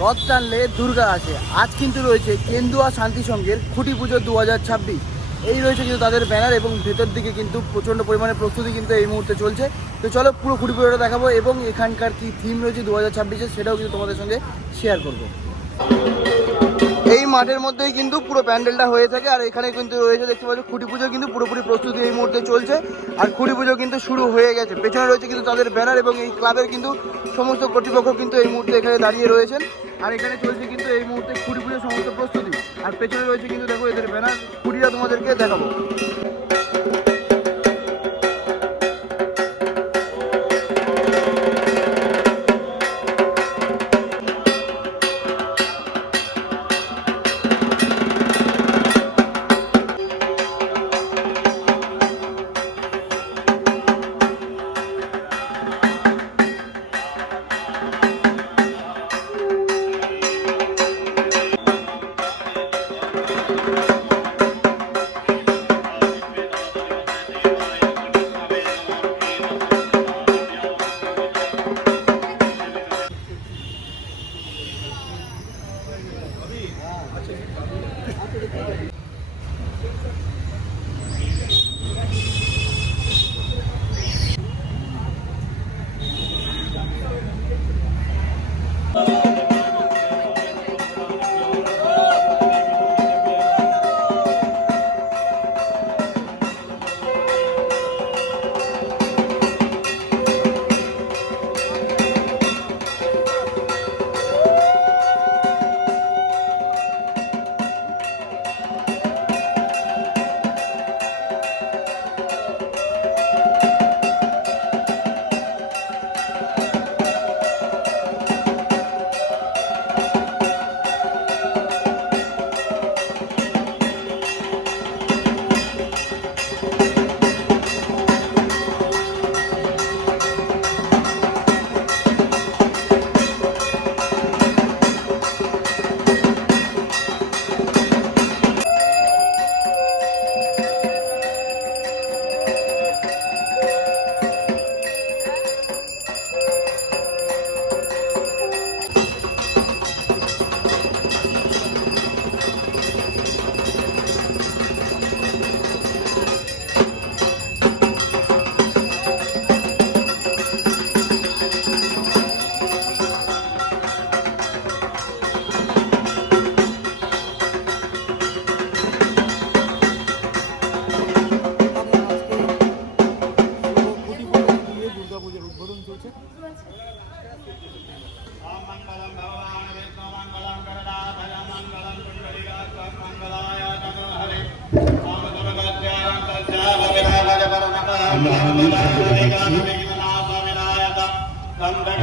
রথ টানলে দুর্গা আসে। আজ কিন্তু রয়েছে কেন্দুয়া শান্তি সংঘের খুঁটি পুজো 2026, এই রয়েছে কিন্তু তাদের ব্যানার এবং ভেতর দিকে কিন্তু প্রচণ্ড পরিমাণে প্রস্তুতি কিন্তু এই মুহূর্তে চলছে। তো চলো পুরো খুঁটি পুজোটা দেখাবো এবং এখানকার কি থিম রয়েছে 2026-এ সেটাও কিন্তু তোমাদের সঙ্গে শেয়ার করবো। এই মাঠের মধ্যেই কিন্তু পুরো প্যান্ডেলটা হয়ে থাকে, আর এখানে কিন্তু রয়েছে দেখতে পাচ্ছ খুঁটি পুজো কিন্তু পুরোপুরি প্রস্তুতি এই মুহূর্তে চলছে, আর খুঁটি পুজো কিন্তু শুরু হয়ে গেছে। পেছনে রয়েছে কিন্তু তাদের ব্যানার এবং এই ক্লাবের কিন্তু সমস্ত কর্তৃপক্ষ কিন্তু এই মুহূর্তে এখানে দাঁড়িয়ে রয়েছেন, আর এখানে চলছে কিন্তু এই মুহূর্তে খুঁটি পুজোর সমস্ত প্রস্তুতি। আর পেছনে রয়েছে কিন্তু দেখো এদের ব্যানার, খুঁটিটা তোমাদেরকে দেখাবো।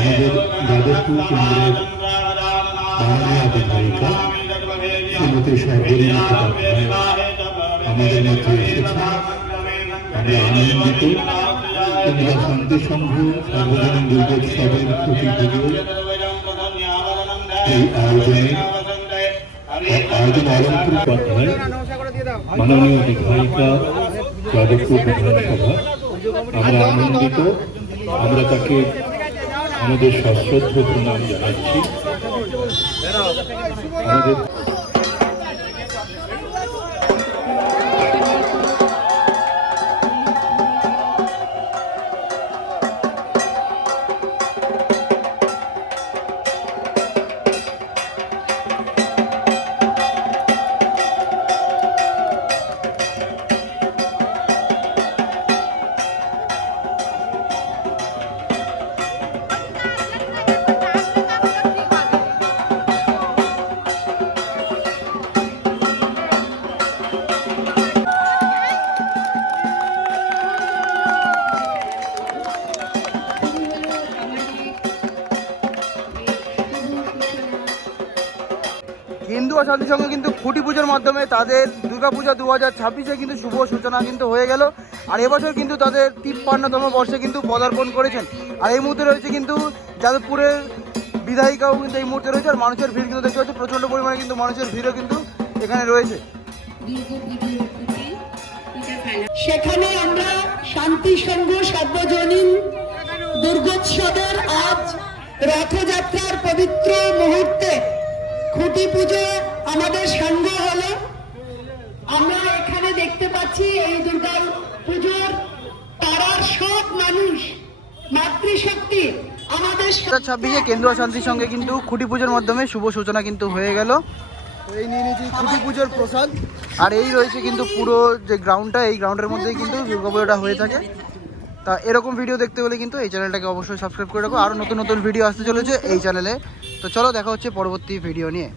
আমাদের যাদবপুর কেন্দ্রের মাননীয় বিধায়িকা শ্রীমতী সর্বরী মুখোপাধ্যায় আমাদের মধ্যে এসেছেন। আমরা আনন্দিত। কেন্দ্রীয় শান্তি সংঘ সার্বজনীন দুর্গোৎসবের খুঁটি পুজো এই আয়োজন অলঙ্কৃত উপাধ্যায় মাননীয় বিধায়িকা যাদবপুর বিধানসভা। আমরা আনন্দিত। আমরা তাকে আমাদের সশ্রদ্ধ প্রণাম জানাচ্ছি। আমাদের কেন্দুয়া শান্তি সংঘ কিন্তু খুঁটি পুজোর মাধ্যমে তাদের দুর্গাপূজা 2026-এ কিন্তু শুভ সূচনা কিন্তু হয়ে গেল, আর এবছর কিন্তু তাদের 53তম বর্ষে কিন্তু পদার্পণ করেছেন। আর এই মুহূর্তে রয়েছে কিন্তু যাদবপুরের বিধায়িকাও কিন্তু এই মুহূর্তে রয়েছে, আর মানুষের ভিড় কিন্তু দেখতে পাচ্ছি প্রচণ্ড পরিমাণে কিন্তু মানুষের ভিড়ও কিন্তু এখানে রয়েছে। সেখানে আমরা শান্তি সংঘ সার্বজনীন দুর্গোৎসবের আজ রথযাত্রার পবিত্র মুহূর্তে পুজো আমাদের সঙ্গ হলো। আমরা এখানে দেখতে পাচ্ছি এই দুর্গা পুজোর পাড়ার সব মানুষ, মাতৃশক্তি আমাদের 2026 কেন্দ্র শান্তির সঙ্গে কিন্তু খুঁটি পুজোর মাধ্যমে শুভ সূচনা কিন্তু হয়ে গেল। এই নিয়ে নিয়েছি খুঁটি পুজোর প্রসাদ, আর এই রয়েছে কিন্তু পুরো যে গ্রাউন্ডটা, এই গ্রাউন্ডের মধ্যেই কিন্তু দুর্গা পুজোটা হয়ে থাকে। তা এরকম ভিডিও দেখতে হলে কিন্তু এই চ্যানেলটাকে অবশ্যই সাবস্ক্রাইব করে রাখো, আরও নতুন নতুন ভিডিও আসতে চলেছে এই চ্যানেলে। তো চলো দেখা হচ্ছে পরবর্তী ভিডিও নিয়ে।